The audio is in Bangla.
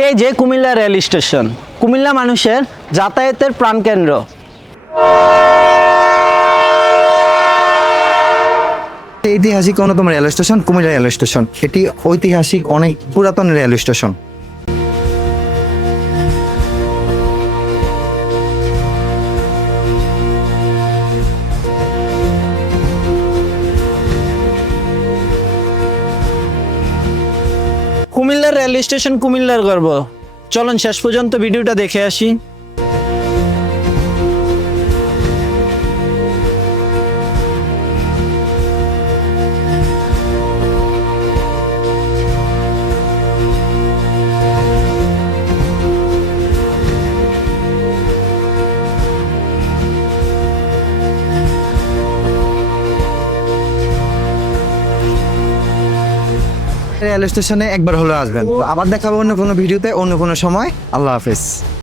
এই যে কুমিল্লা রেল স্টেশন, কুমিল্লা মানুষের যাতায়াতের প্রাণকেন্দ্র। ঐতিহাসিক অন্যতম rail station Comilla rail station. এটি ঐতিহাসিক অনেক পুরাতন রেল স্টেশন। কুমিল্লার রেল স্টেশন কুমিল্লার গর্ব। চলুন শেষ পর্যন্ত ভিডিওটা দেখে আসি। রেল স্টেশনে একবার হলে আসবেন। আবার দেখাবো অন্য কোনো ভিডিওতে, অন্য কোনো সময়। আল্লাহ হাফেজ।